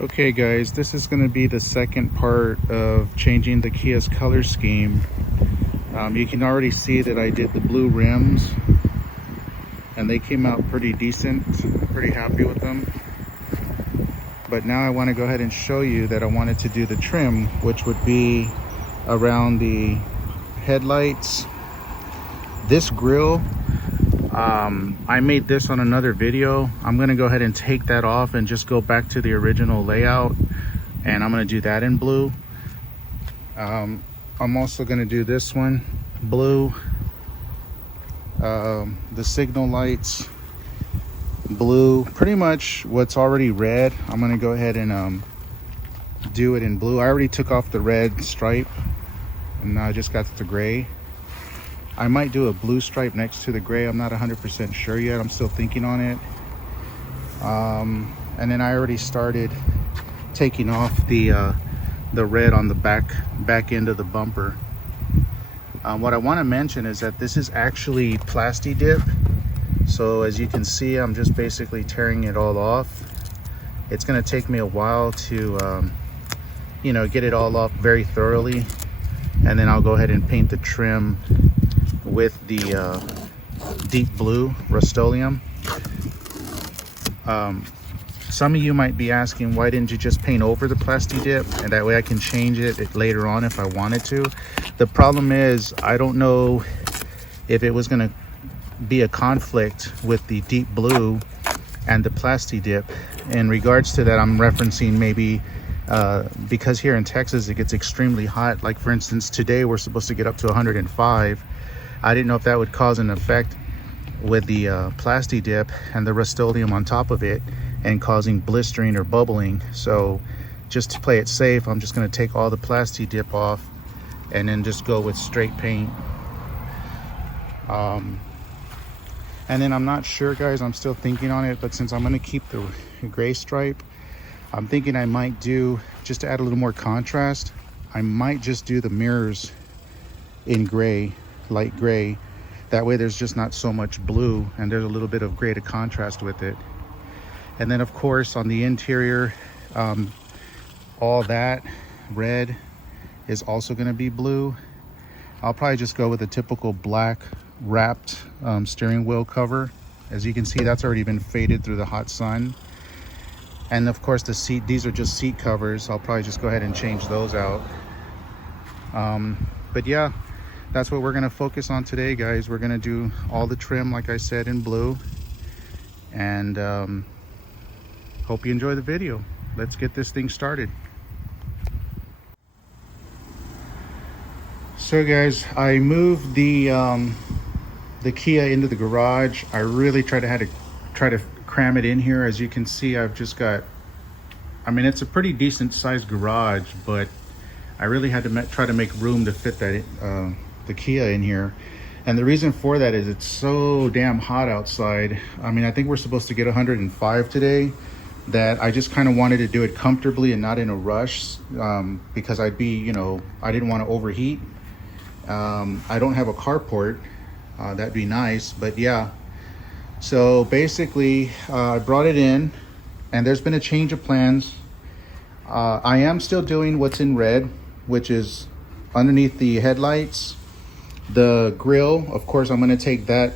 Okay guys, this is going to be the second part of changing the Kia's color scheme. You can already see that I did the blue rims and they came out pretty decent. Pretty happy with them. But now I want to go ahead and show you that I wanted to do the trim, which would be around the headlights. This grille, I made this on another video. I'm going to go ahead and take that off and just go back to the original layout, and I'm going to do that in blue. I'm also going to do this one blue, the signal lights blue, pretty much what's already red. I'm going to go ahead and do it in blue. I already took off the red stripe and now I just got the gray. I might do a blue stripe next to the gray. I'm not 100% sure yet. I'm still thinking on it. And then I already started taking off the red on the back end of the bumper. What I want to mention is that this is actually plasti dip. So as you can see, I'm just basically tearing it all off. It's going to take me a while to, get it all off very thoroughly. And then I'll go ahead and paint the trim with the deep blue Rustoleum. Some of you might be asking, why didn't you just paint over the plasti dip, and that way I can change it later on if I wanted to. The problem is I don't know if it was going to be a conflict with the deep blue and the plasti dip. In regards to that, I'm referencing maybe because here in Texas it gets extremely hot. Like for instance, today we're supposed to get up to 105. I didn't know if that would cause an effect with the plasti dip and the Rustoleum on top of it and causing blistering or bubbling. So just to play it safe, I'm just going to take all the plasti dip off and then just go with straight paint. And then I'm not sure, guys, I'm still thinking on it, but since I'm going to keep the gray stripe, I'm thinking I might do, just to add a little more contrast, I might just do the mirrors in gray, light gray. That way there's just not so much blue and there's a little bit of gray to contrast with it. And then of course on the interior, all that red is also going to be blue. I'll probably just go with a typical black wrapped steering wheel cover. As you can see, that's already been faded through the hot sun. And of course the seat, these are just seat covers. I'll probably just go ahead and change those out. But yeah, that's what we're going to focus on today, guys. We're going to do all the trim, like I said, in blue. And hope you enjoy the video. Let's get this thing started. So guys, I moved the Kia into the garage. I really try to cram it in here. As you can see, I've just got, I mean, it's a pretty decent sized garage, but I really had to try to make room to fit that the Kia in here. And the reason for that is it's so damn hot outside. I mean, I think we're supposed to get 105 today, that I just kind of wanted to do it comfortably and not in a rush, because I'd be, I didn't want to overheat. I don't have a carport. That'd be nice, but yeah. So basically, I brought it in and there's been a change of plans. I am still doing what's in red, which is underneath the headlights. The grille, of course, I'm going to take that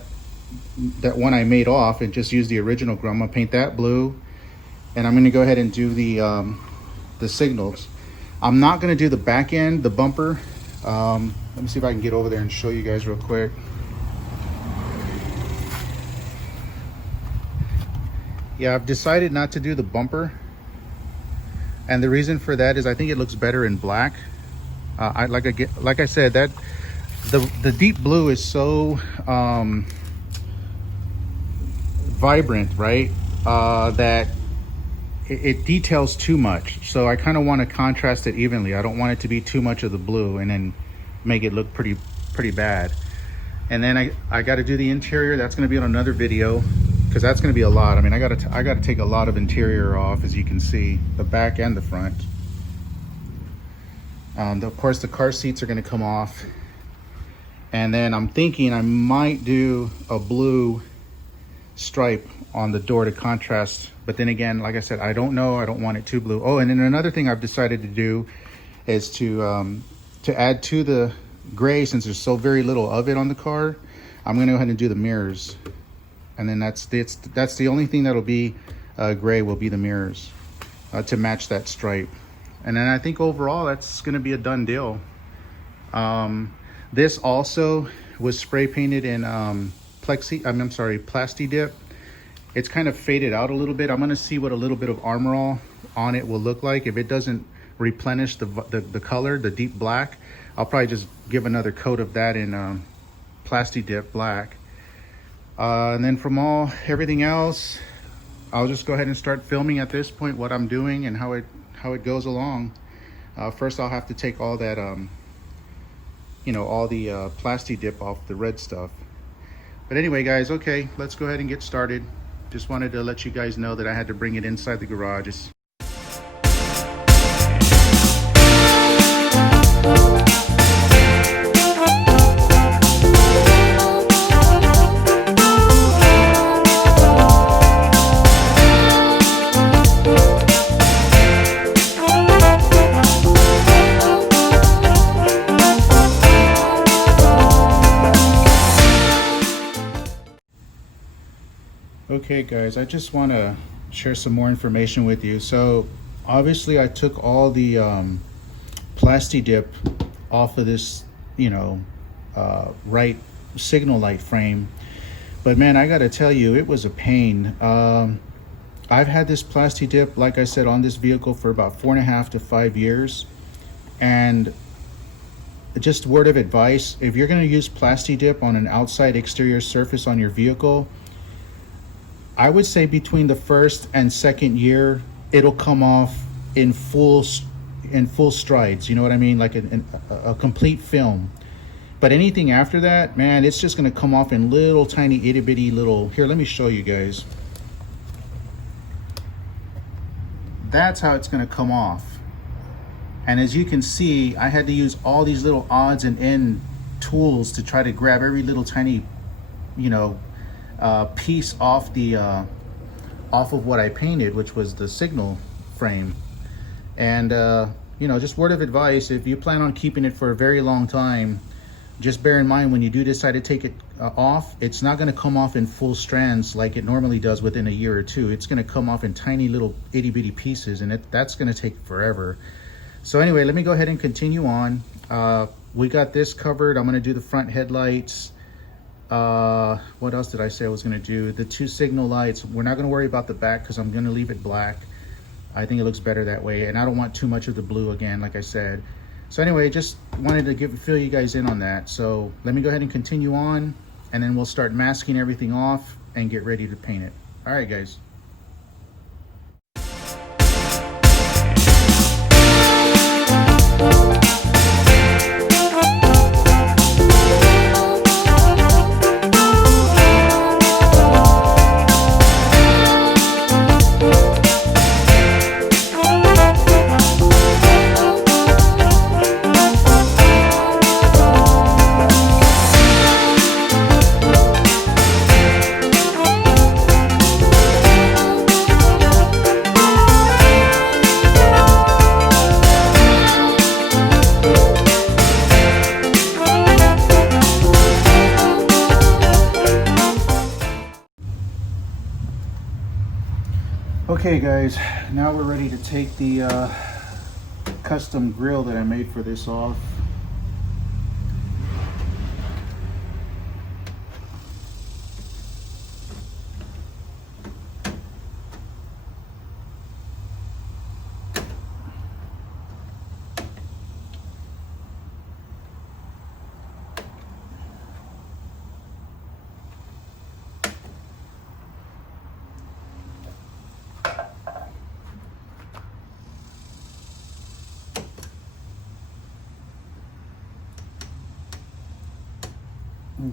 one I made off and just use the original grille. I'm going to paint that blue, and I'm going to go ahead and do the signals. I'm not going to do the back end, the bumper. Let me see if I can get over there and show you guys real quick. Yeah, I've decided not to do the bumper, and the reason for that is I think it looks better in black. Like I said, that the deep blue is so vibrant, right? That it details too much. So I kind of want to contrast it evenly. I don't want it to be too much of the blue and then make it look pretty bad. And then I got to do the interior. That's going to be on another video, because that's going to be a lot. I mean, I got to take a lot of interior off, as you can see, the back and the front. Of course, the car seats are going to come off. And then I'm thinking I might do a blue stripe on the door to contrast. But then again, like I said, I don't know, I don't want it too blue. Oh, and then another thing I've decided to do is to add to the gray, since there's so very little of it on the car, I'm gonna go ahead and do the mirrors. And then that's the only thing that'll be gray, will be the mirrors, to match that stripe. And then I think overall that's gonna be a done deal. This also was spray painted in plasti dip. It's kind of faded out a little bit. I'm gonna see what a little bit of Armor All on it will look like. If it doesn't replenish the color, the deep black, I'll probably just give another coat of that in plasti dip black. And then from everything else, I'll just go ahead and start filming at this point what I'm doing and how it goes along. First I'll have to take all that all the plasti dip off the red stuff. But anyway guys, okay, let's go ahead and get started. Just wanted to let you guys know that I had to bring it inside the garage. Okay guys, I just want to share some more information with you. So obviously I took all the plasti dip off of this right signal light frame, but man, I gotta tell you, it was a pain. I've had this plasti dip, like I said, on this vehicle for about 4.5 to 5 years, and just word of advice, if you're going to use plasti dip on an outside exterior surface on your vehicle, I would say between the first and second year, it'll come off in full strides. You know what I mean? Like a complete film. But anything after that, man, it's just going to come off in little tiny itty bitty little. Here, let me show you guys. That's how it's going to come off. And as you can see, I had to use all these little odds and end tools to try to grab every little tiny, piece off of what I painted, which was the signal frame. And just word of advice, if you plan on keeping it for a very long time, just bear in mind when you do decide to take it off, it's not going to come off in full strands like it normally does within a year or two. It's going to come off in tiny little itty bitty pieces, and that's going to take forever. So anyway, let me go ahead and continue on. We got this covered. I'm going to do the front headlights. What else did I say I was going to do? The 2 signal lights. We're not going to worry about the back because I'm going to leave it black. I think it looks better that way, and I don't want too much of the blue again, like I said. So anyway, just wanted to fill you guys in on that. So let me go ahead and continue on, and then we'll start masking everything off and get ready to paint it. All right, guys. Okay guys, now we're ready to take the custom grill that I made for this off.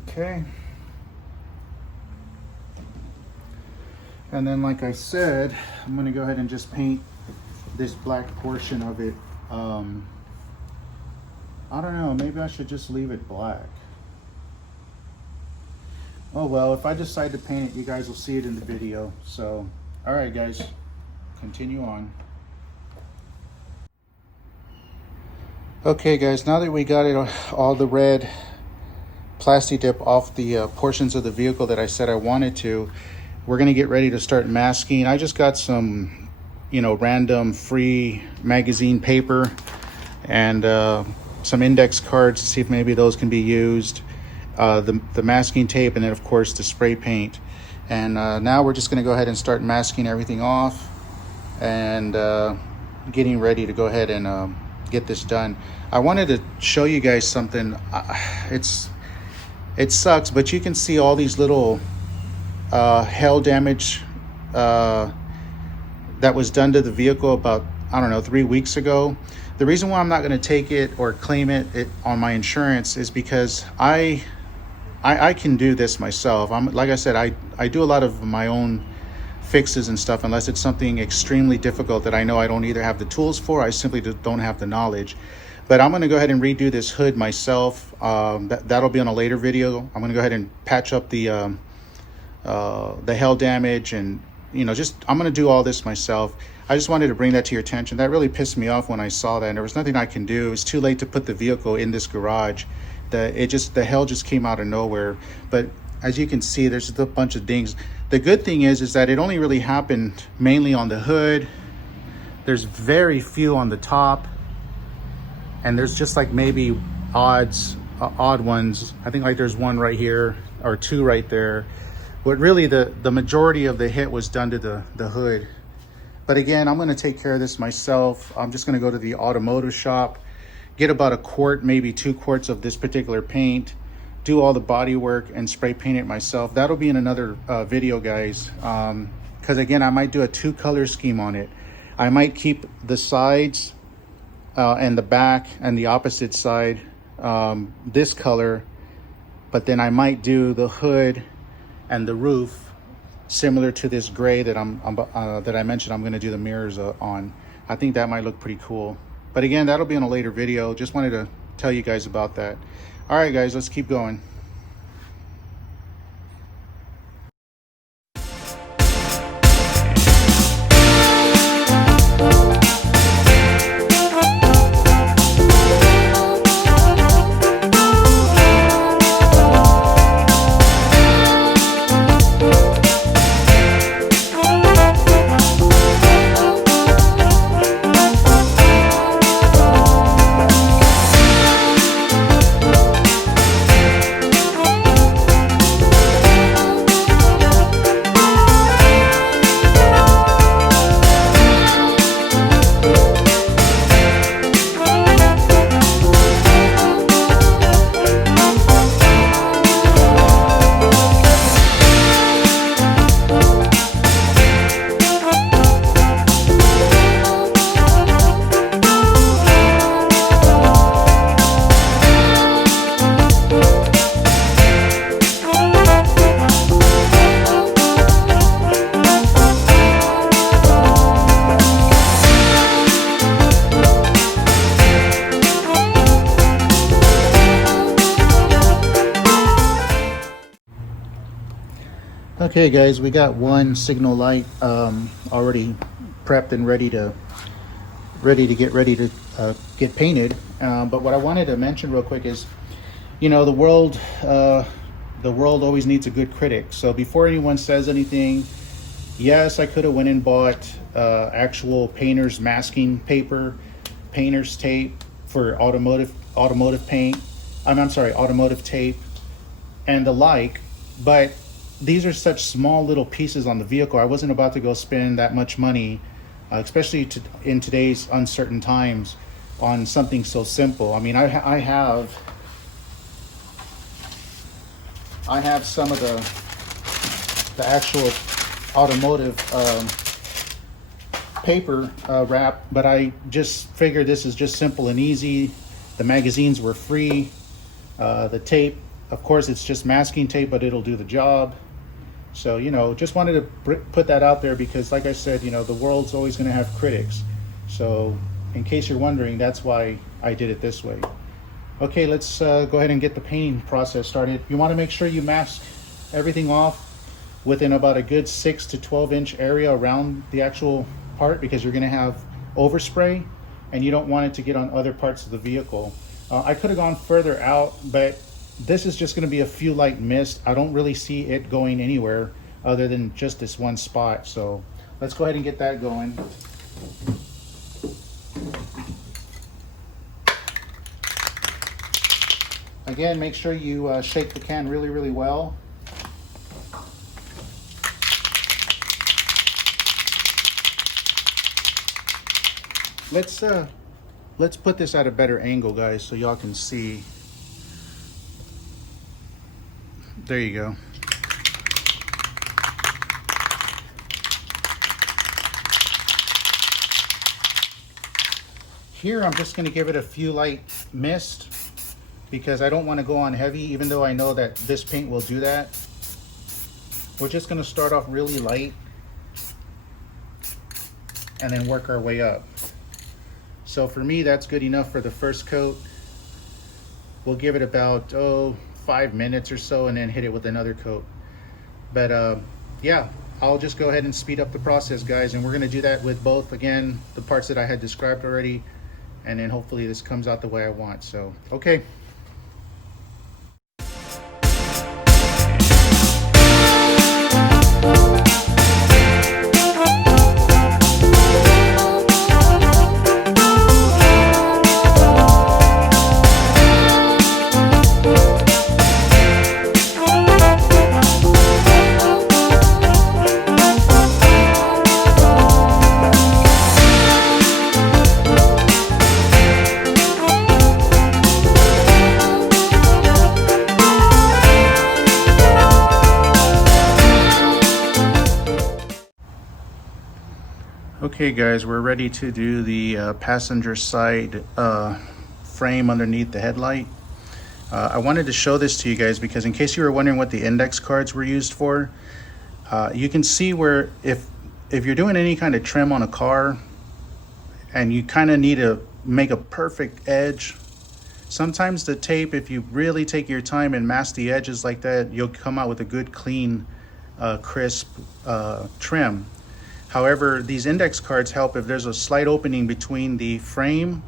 Okay, and then like I said, I'm going to go ahead and just paint this black portion of it. I don't know, maybe I should just leave it black. Oh well, if I decide to paint it, you guys will see it in the video. So, all right guys, continue on. Okay guys, now that we got it all the red plasti dip off the portions of the vehicle that I said I wanted to, we're gonna get ready to start masking. I just got some, random free magazine paper and some index cards to see if maybe those can be used. The masking tape, and then of course the spray paint. And now we're just going to go ahead and start masking everything off and getting ready to go ahead and get this done. I wanted to show you guys something. It sucks, but you can see all these little hail damage that was done to the vehicle about, I don't know, 3 weeks ago. The reason why I'm not going to take it or claim it on my insurance is because I can do this myself. Like I said, I do a lot of my own fixes and stuff, unless it's something extremely difficult that I know I don't either have the tools for, I simply don't have the knowledge. But I'm going to go ahead and redo this hood myself. That'll be on a later video. I'm going to go ahead and patch up the hail damage, and I'm going to do all this myself. I just wanted to bring that to your attention. That really pissed me off when I saw that, and there was nothing I can do. It was too late to put the vehicle in this garage. The hell just came out of nowhere. But as you can see, there's just a bunch of dings. The good thing is that it only really happened mainly on the hood. There's very few on the top, and there's just like maybe odd ones. I think like there's one right here or two right there. But really the majority of the hit was done to the hood. But again, I'm going to take care of this myself. I'm just going to go to the automotive shop, get about a quart, maybe 2 quarts of this particular paint, do all the body work and spray paint it myself. That'll be in another video, guys, because again, I might do a 2-color scheme on it. I might keep the sides and the back and the opposite side this color, but then I might do the hood and the roof similar to this gray that that I mentioned I'm going to do the mirrors on. I think that might look pretty cool. But again, that'll be in a later video. Just wanted to tell you guys about that. All right, guys, let's keep going. Okay guys, we got one signal light already prepped and ready to get painted. But what I wanted to mention real quick is, the world always needs a good critic. So before anyone says anything, yes, I could have went and bought actual painter's masking paper, painter's tape for automotive paint. I'm sorry, automotive tape and the like, but these are such small little pieces on the vehicle. I wasn't about to go spend that much money, especially in today's uncertain times, on something so simple. I mean, I have some of the actual automotive paper wrap, but I just figured this is just simple and easy. The magazines were free. The tape, of course, it's just masking tape, but it'll do the job. So, just wanted to put that out there because, like I said, the world's always going to have critics. So, in case you're wondering, that's why I did it this way. Okay, let's go ahead and get the painting process started. You want to make sure you mask everything off within about a good 6 to 12 inch area around the actual part, because you're going to have overspray and you don't want it to get on other parts of the vehicle. I could have gone further out, but this is just going to be a few light mist. I don't really see it going anywhere other than just this one spot. So let's go ahead and get that going. Again, make sure you shake the can really, really well. Let's put this at a better angle, guys, so y'all can see. There you go. Here, I'm just going to give it a few light mist because I don't want to go on heavy, even though I know that this paint will do that. We're just going to start off really light and then work our way up. So for me, that's good enough for the first coat. We'll give it about 5 minutes or so and then hit it with another coat. But yeah, I'll just go ahead and speed up the process, guys, and we're going to do that with both, again, the parts that I had described already, and then hopefully this comes out the way I want. So okay. Okay guys, we're ready to do the passenger side frame underneath the headlight. I wanted to show this to you guys because in case you were wondering what the index cards were used for, you can see where if you're doing any kind of trim on a car and you kind of need to make a perfect edge, sometimes the tape, if you really take your time and mask the edges like that, you'll come out with a good clean crisp trim. However, these index cards help if there's a slight opening between the frame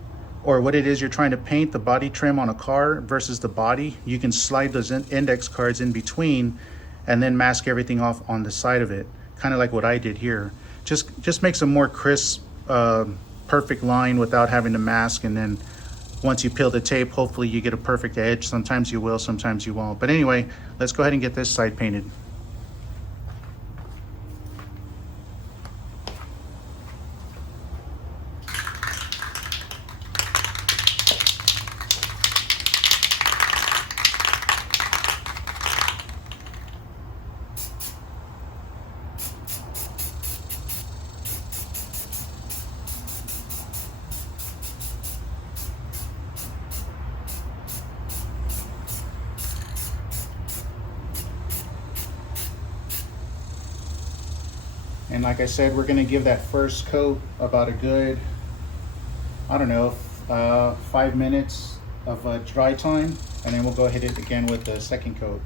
or what it is you're trying to paint, the body trim on a car versus the body. You can slide those index cards in between and then mask everything off on the side of it, kind of like what I did here. Just makes a more crisp, perfect line without having to mask, and then once you peel the tape, hopefully you get a perfect edge. Sometimes you will, sometimes you won't. But anyway, let's go ahead and get this side painted. And like I said, we're gonna give that first coat about a good, I don't know, 5 minutes of dry time, and then we'll go hit it again with the second coat.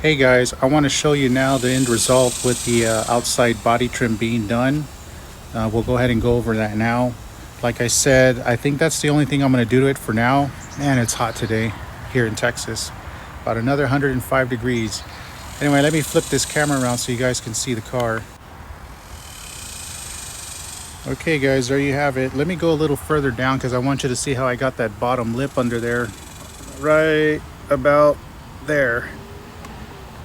Hey guys, I want to show you now the end result with the outside body trim being done. We'll go ahead and go over that now. Like I said, I think that's the only thing I'm going to do to it for now. Man, it's hot today here in Texas. About another 105 degrees. Anyway, let me flip this camera around so you guys can see the car. Okay guys, there you have it. Let me go a little further down because I want you to see how I got that bottom lip under there. Right about there.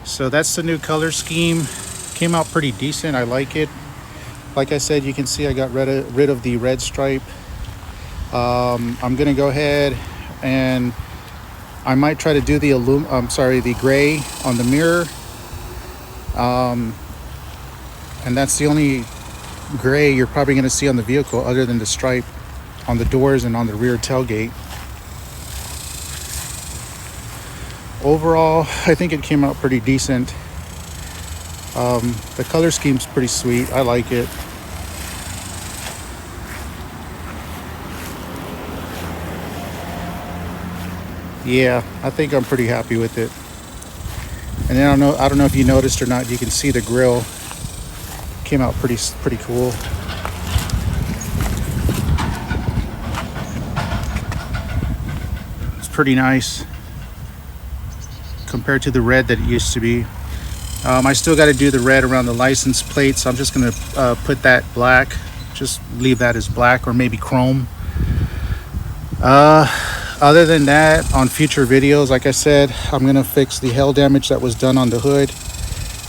So that's the new color scheme. Came out pretty decent. I like it. Like I said, you can see I got rid of the red stripe. I'm gonna go ahead and I might try to do the the gray on the mirror. And that's the only gray you're probably gonna see on the vehicle other than the stripe on the doors and on the rear tailgate. Overall, I think it came out pretty decent. The color scheme's pretty sweet. I like it. Yeah, I think I'm pretty happy with it. And then I don't know if you noticed or not, you can see the grill came out pretty cool. It's pretty nice compared to the red that it used to be. I still got to do the red around the license plates. I'm just going to put that black, just leave that as black or maybe chrome. Other than that, on future videos, like I said, I'm going to fix the hail damage that was done on the hood.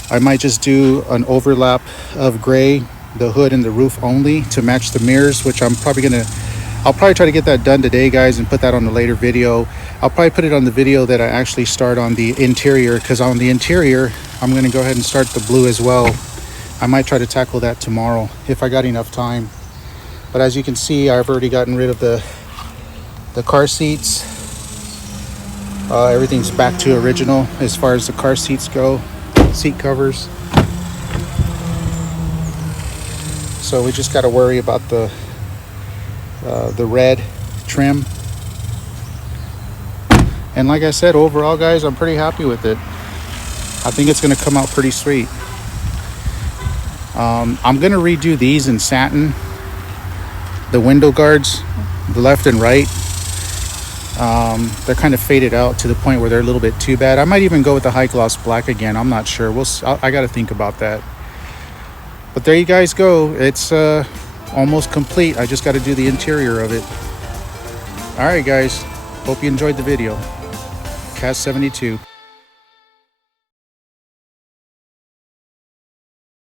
I might just do an overlap of gray, the hood and the roof only, to match the mirrors, which I'll probably try to get that done today, guys, and put that on a later video. I'll probably put it on the video that I actually start on the interior, because on the interior, I'm going to go ahead and start the blue as well. I might try to tackle that tomorrow if I got enough time. But as you can see, I've already gotten rid of the car seats. Everything's back to original as far as the car seats go, seat covers. So we just got to worry about the red trim. And like I said, overall, guys, I'm pretty happy with it. I think it's going to come out pretty sweet. I'm going to redo these in satin, the window guards, the left and right. They're kind of faded out to the point where they're a little bit too bad. I might even go with the high gloss black again. I'm not sure. I got to think about that. But there you guys go. It's almost complete. I just got to do the interior of it. All right, guys. Hope you enjoyed the video. Cast 72.